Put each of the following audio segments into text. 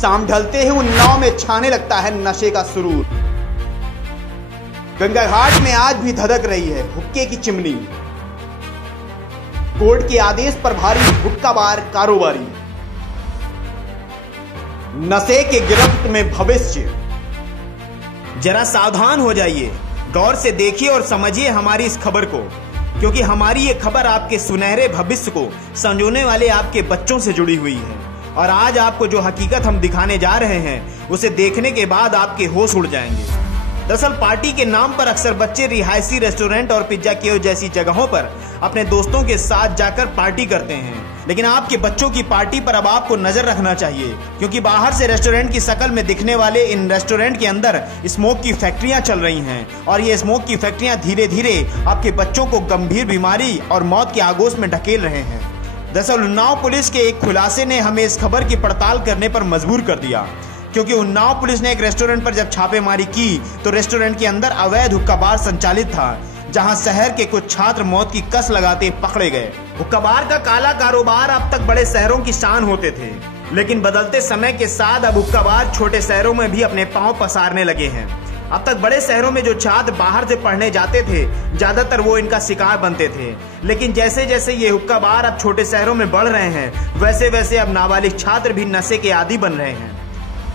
शाम ढलते ही उन्नाव में छाने लगता है नशे का सुरूर। गंगा घाट में आज भी धधक रही है हुक्के की चिमनी। कोर्ट के आदेश पर भारी हुक्का बार कारोबारी। नशे के गिरफ्त में भविष्य। जरा सावधान हो जाइए, गौर से देखिए और समझिए हमारी इस खबर को, क्योंकि हमारी ये खबर आपके सुनहरे भविष्य को संजोने वाले आपके बच्चों से जुड़ी हुई है। और आज आपको जो हकीकत हम दिखाने जा रहे हैं उसे देखने के बाद आपके होश उड़ जाएंगे। दरअसल पार्टी के नाम पर अक्सर बच्चे रिहायशी रेस्टोरेंट और पिज्जा कियोस्क जैसी जगहों पर अपने दोस्तों के साथ जाकर पार्टी करते हैं, लेकिन आपके बच्चों की पार्टी पर अब आपको नजर रखना चाहिए, क्योंकि बाहर से रेस्टोरेंट की शक्ल में दिखने वाले इन रेस्टोरेंट के अंदर स्मोक की फैक्ट्रियां चल रही हैं और ये स्मोक की फैक्ट्रियां धीरे धीरे आपके बच्चों को गंभीर बीमारी और मौत के आगोश में ढकेल रहे हैं। दरअसल उन्नाव पुलिस के एक खुलासे ने हमें इस खबर की पड़ताल करने पर मजबूर कर दिया, क्योंकि उन्नाव पुलिस ने एक रेस्टोरेंट पर जब छापेमारी की तो रेस्टोरेंट के अंदर अवैध हुक्का बार संचालित था, जहां शहर के कुछ छात्र मौत की कस लगाते पकड़े गए। हुक्का बार का काला कारोबार अब तक बड़े शहरों की शान होते थे, लेकिन बदलते समय के साथ अब हुक्का बार छोटे शहरों में भी अपने पांव पसारने लगे हैं। अब तक बड़े शहरों में जो छात्र बाहर से पढ़ने जाते थे ज्यादातर वो इनका शिकार बनते थे, लेकिन जैसे जैसे ये हुक्का बार अब छोटे शहरों में बढ़ रहे हैं वैसे वैसे अब नाबालिग छात्र भी नशे के आदी बन रहे हैं।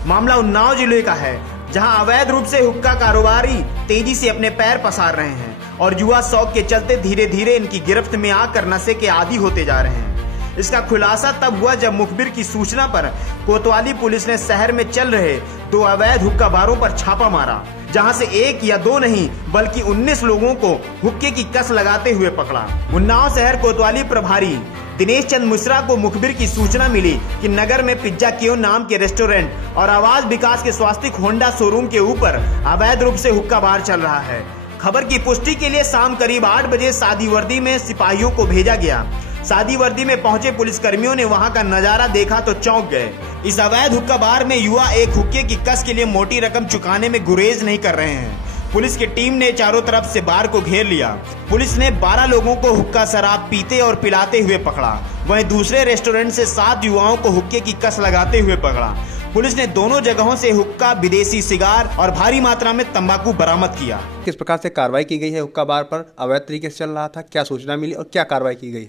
मामला उन्नाव जिले का है, जहां अवैध रूप से हुक्का कारोबारी तेजी से अपने पैर पसार रहे हैं और युवा शौक के चलते धीरे धीरे इनकी गिरफ्त में आकर नशे के आदी होते जा रहे हैं। इसका खुलासा तब हुआ जब मुखबिर की सूचना पर कोतवाली पुलिस ने शहर में चल रहे 2 अवैध हुक्का बारों पर छापा मारा, जहां से 1 या 2 नहीं बल्कि 19 लोगों को हुक्के की कस लगाते हुए पकड़ा। उन्नाव शहर कोतवाली प्रभारी दिनेश चंद मिश्रा को मुखबिर की सूचना मिली कि नगर में पिज्जा कियोस्क नाम के रेस्टोरेंट और आवास विकास के स्वास्तिक होंडा शोरूम के ऊपर अवैध रूप से हुक्का बार चल रहा है। खबर की पुष्टि के लिए शाम करीब 8 बजे सादी वर्दी में सिपाहियों को भेजा गया। सादी वर्दी में पहुंचे पुलिसकर्मियों ने वहां का नजारा देखा तो चौंक गए। इस अवैध हुक्का बार में युवा एक हुक्के की कस के लिए मोटी रकम चुकाने में गुरेज नहीं कर रहे हैं। पुलिस की टीम ने चारों तरफ से बार को घेर लिया। पुलिस ने 12 लोगों को हुक्का शराब पीते और पिलाते हुए पकड़ा। वहीं दूसरे रेस्टोरेंट से 7 युवाओं को हुक्के की कस लगाते हुए पकड़ा। पुलिस ने दोनों जगहों से हुक्का, विदेशी सिगार और भारी मात्रा में तंबाकू बरामद किया। किस प्रकार से कार्रवाई की गई है हुक्का बार पर? अवैध तरीके से चल रहा था, क्या सूचना मिली और क्या कार्रवाई की गई?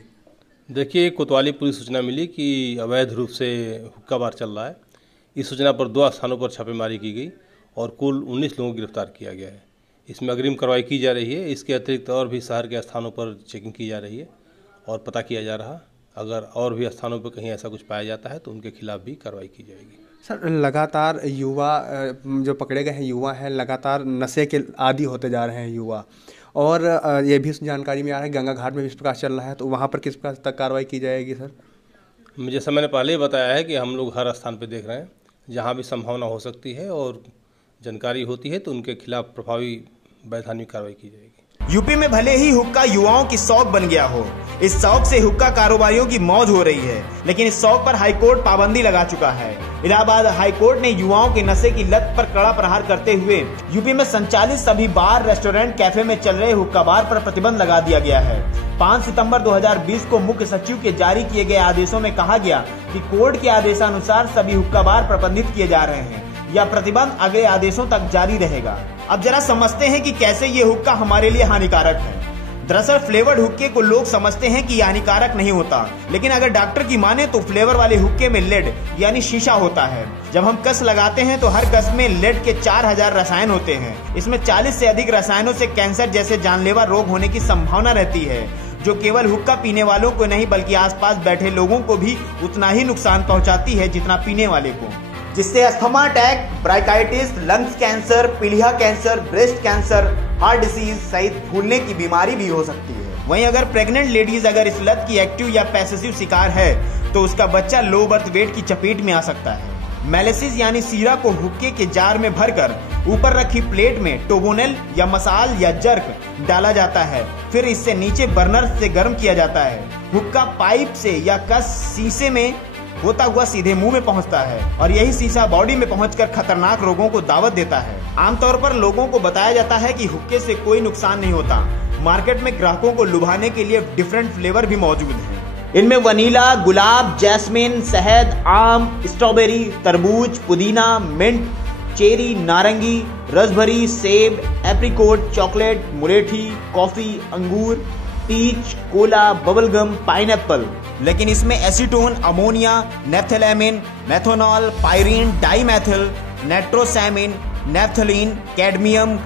देखिए, कोतवाली पुलिस सूचना मिली कि अवैध रूप से हुक्का बार चल रहा है। इस सूचना पर 2 स्थानों पर छापेमारी की गई और कुल 19 लोगों को गिरफ्तार किया गया है। इसमें अग्रिम कार्रवाई की जा रही है। इसके अतिरिक्त और भी शहर के स्थानों पर चेकिंग की जा रही है और पता किया जा रहा। अगर और भी स्थानों पर कहीं ऐसा कुछ पाया जाता है तो उनके खिलाफ भी कार्रवाई की जाएगी। सर, लगातार युवा जो पकड़े गए हैं युवा हैं, लगातार नशे के आदी होते जा रहे हैं युवा, और ये भी जानकारी में आ रहा है गंगा घाट में भी इस प्रकार चल रहा है, तो वहाँ पर किस प्रकार तक कार्रवाई की जाएगी? सर, जैसा मैंने पहले ही बताया है कि हम लोग हर स्थान पर देख रहे हैं, जहाँ भी संभावना हो सकती है और जानकारी होती है तो उनके खिलाफ प्रभावी वैधानिक कार्रवाई की जाएगी। यूपी में भले ही हुक्का युवाओं की शौक बन गया हो, इस शौक से हुक्का कारोबारियों की मौज हो रही है, लेकिन इस शौक पर हाईकोर्ट पाबंदी लगा चुका है। इलाहाबाद हाईकोर्ट ने युवाओं के नशे की लत पर कड़ा प्रहार करते हुए यूपी में संचालित सभी बार, रेस्टोरेंट, कैफे में चल रहे हुक्का बार पर प्रतिबंध लगा दिया गया है। 5 सितंबर 2020 को मुख्य सचिव के जारी किए गए आदेशों में कहा गया कि कोर्ट के आदेशानुसार सभी हुक्का बार प्रबंधित किए जा रहे हैं। यह प्रतिबंध अगले आदेशों तक जारी रहेगा। अब जरा समझते हैं कि कैसे ये हुक्का हमारे लिए हानिकारक है। दरअसल फ्लेवर्ड हुक्के को लोग समझते हैं कि यह हानिकारक नहीं होता, लेकिन अगर डॉक्टर की माने तो फ्लेवर वाले हुक्के में लेड यानी शीशा होता है। जब हम कस लगाते हैं तो हर कस में लेड के 4000 रसायन होते हैं। इसमें 40 से अधिक रसायनों से कैंसर जैसे जानलेवा रोग होने की संभावना रहती है, जो केवल हुक्का पीने वालों को नहीं बल्कि आसपास बैठे लोगों को भी उतना ही नुकसान पहुंचाती है जितना पीने वाले को, जिससे asthma attack, bronchitis, lungs cancer, पीलिया cancer, breast cancer, heart disease सहित फूलने की बीमारी भी हो सकती है। वहीं अगर प्रेग्नेंट लेडीज अगर इस लत की एक्टिव या पैसिव शिकार है तो उसका बच्चा लो बर्थ वेट की चपेट में आ सकता है। मेलेसिस यानी सीरा को हुक्के के जार में भरकर ऊपर रखी प्लेट में टोबोनेल या मसाल या जर्क डाला जाता है, फिर इससे नीचे बर्नर से गर्म किया जाता है। हुक्का पाइप से या कस शीशे में होता हुआ सीधे मुंह में पहुंचता है और यही शीशा बॉडी में पहुंचकर खतरनाक रोगों को दावत देता है। आमतौर पर लोगों को बताया जाता है कि हुक्के से कोई नुकसान नहीं होता। मार्केट में ग्राहकों को लुभाने के लिए डिफरेंट फ्लेवर भी मौजूद हैं। इनमें वनीला, गुलाब, जैस्मिन, शहद, आम, स्ट्रॉबेरी, तरबूज, पुदीना, मिंट, चेरी, नारंगी, रसभरी, सेब, एप्रिकोट, चॉकलेट, मुलेठी, कॉफी, अंगूर, पीच, कोला, बबलगम, पाइनएप्पल। लेकिन इसमें acetone, ammonia, naphthylamine, methanol, pyrene, dimethyl, nitrosamine, naphthalene, cadmium,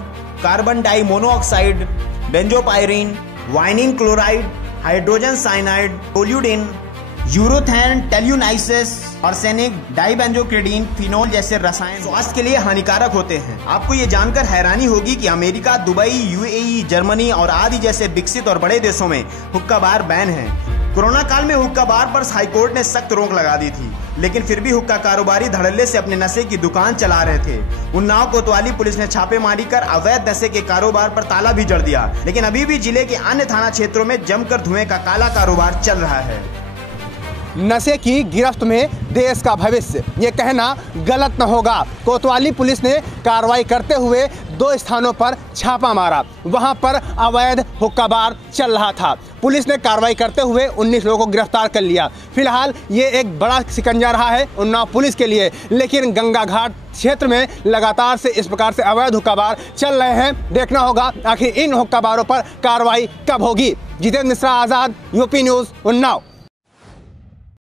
carbon di monoxide, benzopyrene, vinyl chloride, hydrogen cyanide, toluidine, urethane, टेल्यूनाइसिस, आर्सेनिक, डाइबेंजोक्रिडीन, फिनोल जैसे रसायन स्वास्थ्य के लिए हानिकारक होते हैं। आपको ये जानकर हैरानी होगी कि अमेरिका, दुबई, यूएई, जर्मनी और आदि जैसे विकसित और बड़े देशों में हुक्का बार बैन है। कोरोना काल में हुक्का बार पर हाईकोर्ट ने सख्त रोक लगा दी थी, लेकिन फिर भी हुक्का कारोबारी धड़ल्ले से अपने नशे की दुकान चला रहे थे। उन्नाव कोतवाली पुलिस ने छापेमारी कर अवैध नशे के कारोबार पर ताला भी जड़ दिया, लेकिन अभी भी जिले के अन्य थाना क्षेत्रों में जमकर धुएं का काला कारोबार चल रहा है। नशे की गिरफ्त में देश का भविष्य, ये कहना गलत न होगा। कोतवाली पुलिस ने कार्रवाई करते हुए 2 स्थानों पर छापा मारा, वहां पर अवैध हुक्का बार चल रहा था। पुलिस ने कार्रवाई करते हुए 19 लोगों को गिरफ्तार कर लिया। फिलहाल ये एक बड़ा शिकंजा रहा है उन्नाव पुलिस के लिए, लेकिन गंगा घाट क्षेत्र में लगातार से इस प्रकार से अवैध हुक्का बार चल रहे हैं। देखना होगा आखिर इन हुक्का बारों पर कार्रवाई कब होगी। जितेंद्र मिश्रा, आज़ाद, यूपी न्यूज़, उन्नाव।